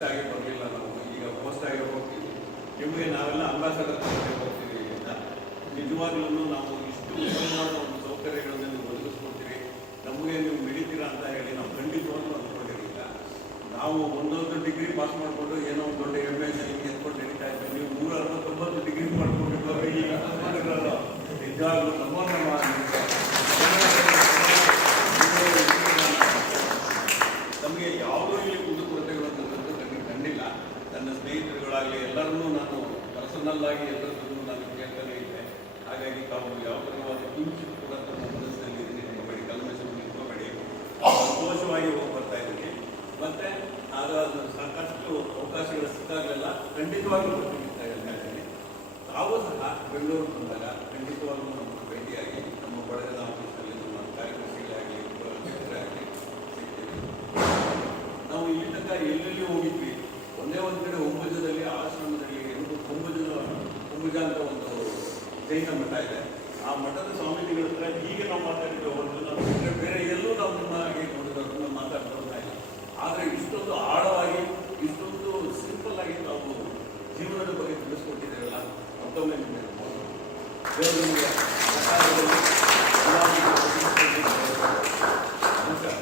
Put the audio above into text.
ಆಗಿ ಬರಲಿಲ್ಲ ನಾವು. ಈಗ ಪೋಸ್ಟ್ ಆಗಿ ಹೋಗ್ತೀವಿ. ನಿಮಗೆ ನಾವೆಲ್ಲ ಅಂಬಾಸಡರ್ ಹೋಗ್ತೀವಿ ಅಂತ ನಿಜವಾಗ್ಲೂ ನಾವು ಇಷ್ಟು ಒಂದು ಸೌಕರ್ಯಗಳನ್ನು ನೀವು ಒದಗಿಸ್ಕೊಡ್ತೀರಿ. ನಮಗೆ ನೀವು ಮಿಡಿತೀರಾ ಅಂತ ಹೇಳಿ ನಾವು ಖಂಡಿತವಾಗ್ಲೂ ಅಂದ್ಕೊಂಡಿರಲಿಲ್ಲ ನಾವು ಒಂದೊಂದು ಡಿಗ್ರಿ ಪಾಸ್ ಮಾಡಿಕೊಂಡು ಏನೋ ಒಂದು ದೊಡ್ಡ ಎಂ ಎಸ್ ಹಿಂಗೆ ಎತ್ಕೊಂಡು ನಡೀತಾ ಇದ್ವಿ ನೀವು ನೂರ ಅರವತ್ತೊಂಬತ್ತು ಡಿಗ್ರಿ ಮಾಡ್ಕೊಂಡಿದ್ದು ಈಗ. ನಿಜವಾಗ್ಲೂ ನಮ್ಮ ತಮಗೆ ನಮಗೆ ಯಾವುದೋ ಇಲ್ಲಿ ನನ್ನ ಸ್ನೇಹಿತರುಗಳಾಗಲಿ ಎಲ್ಲರನ್ನೂ ನಾನು ಪರ್ಸನಲ್ ಆಗಿ ಎಲ್ಲರನ್ನೂ ನಾನು ಕೇಳ್ತಾನೆ ಇದ್ದೆ. ಹಾಗಾಗಿ ತಾವು ಯಾವ ಥರವಾದ ಕಿಂಚು ಕೂಡ ತಮ್ಮ ಮನಸ್ಸಿನಲ್ಲಿ ಅನ್ಕೋಬೇಡಿ ಕಲ್ಮಶವನ್ನು ಇಟ್ಕೋಬೇಡಿ. ಸಂತೋಷವಾಗಿ ಹೋಗಿ ಬರ್ತಾ ಇದ್ದೀನಿ. ಮತ್ತೆ ಆಗ ಸಾಕಷ್ಟು ಅವಕಾಶಗಳು ಸಿಕ್ಕಾಗಲೆಲ್ಲ ಖಂಡಿತವಾಗಿ ಬರ್ತೀನಿ ತಾವು ಸಹ ಬೆಂಗಳೂರು ಬಂದಾಗ ಖಂಡಿತವಾಗ್ಲೂ ಹೊಂಬುಜ ಅಂತ ಒಂದು ಜೈನ ಮಠ ಇದೆ. ಆ ಮಠದ ಸ್ವಾಮೀಜಿಗಳ ಹತ್ರ ಈಗ ನಾವು ಮಾತಾಡಿದ್ವಿ. ಹೊರತು ನಾವು ಬೇರೆ ಎಲ್ಲೂ ನಾವು ನಿಮ್ಮನ್ನಾಗಿ ನೋಡಿದ್ರು ಮಾತಾಡ್ತಾ ಇಲ್ಲ. ಆದರೆ ಇಷ್ಟೊಂದು ಆಳವಾಗಿ, ಇಷ್ಟೊಂದು ಸಿಂಪಲ್ ಆಗಿ ನಾವು ಜೀವನದ ಬಗ್ಗೆ ತಿಳಿಸ್ಕೊಟ್ಟಿದ್ದೇವಲ್ಲ ಮತ್ತೊಮ್ಮೆ ನಿಮಗೆ ನಿಮಗೆ ನಮಸ್ಕಾರ.